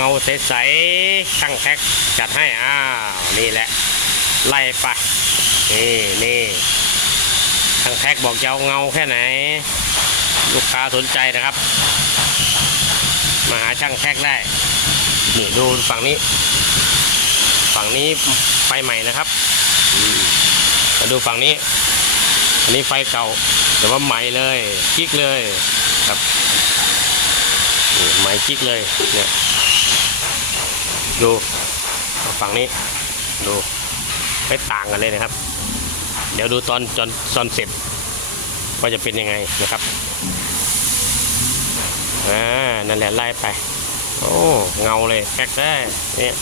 เงาใสๆช่างแท็กจัดให้อ้าวนี่แหละ ไล่ไปนี่นี่ช่างแท็กบอกจะเอาเงาแค่ไหน ลูกค้าสนใจนะครับ มาหาช่างแท็กได้นี่ดูฝั่งนี้ ฝั่งนี้ไฟใหม่นะครับมาดูฝั่งนี้ อันนี้ไฟเก่าแต่ว่าใหม่เลยคลิกเลยครับใหม่คลิกเลยเนี่ย ดูฝั่งนี้ดูไม่ต่างกันเลยนะครับ เดี๋ยวดูตอนจนตอนเสร็จว่าจะเป็นยังไงนะครับอ่านั่นแหละไล่ไป โอ้เงาเลยแพ็กได้เนี่ย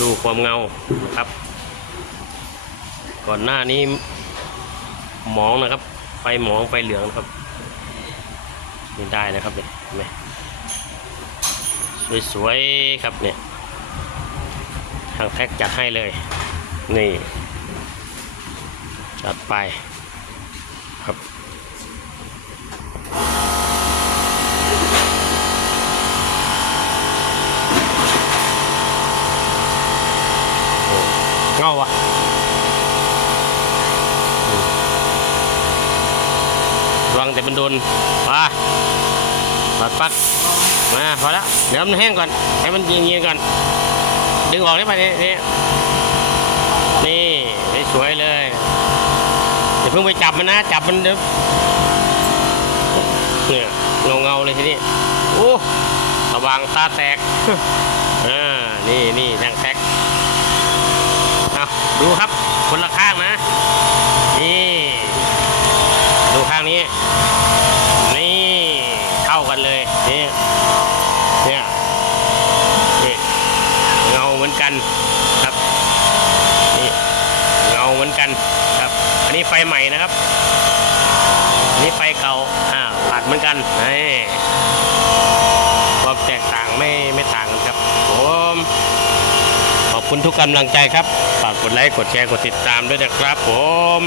ดูความเงานะครับ ก่อนหน้านี้หมองนะครับไฟหมองไฟเหลืองนะครับนี่ได้นะครับเนี่ยเห็นไหม สวยๆครับเนี่ยทางแท็กจัดให้เลย นี่ จัดไปครับโอ้เงาวะระวังแต่มันโดนมา ถอดปลั๊กมาพอแล้วเดี๋ยวมันแห้งก่อน ให้มันเย็นๆก่อน ดึงออกได้ปะนี่นี่นี่ไม่สวยเลยอย่าเพิ่งไปจับมันนะ จับมันเดี๋ยวเนี่ยเงาเงาๆเลยทีนี้โอ้ระวังตาแตกอ่านี่นี่ทางแท็กเอาดูครับ คนละข้างนะ นี่ ดูข้างนี้ นี่ เท่ากันเลยนี่เนี่ยนี่เงาเหมือนกันครับนี่เงาเหมือนกันครับ อันนี้ไฟใหม่นะครับอันนี้ไฟเก่าอ่าปัดเหมือนกันนี่ความแตกต่างไม่ไม่ต่างกันครับผมขอบคุณทุกกำลังใจครับฝากกดไลค์กดแชร์กดติดตามด้วยนะครับผม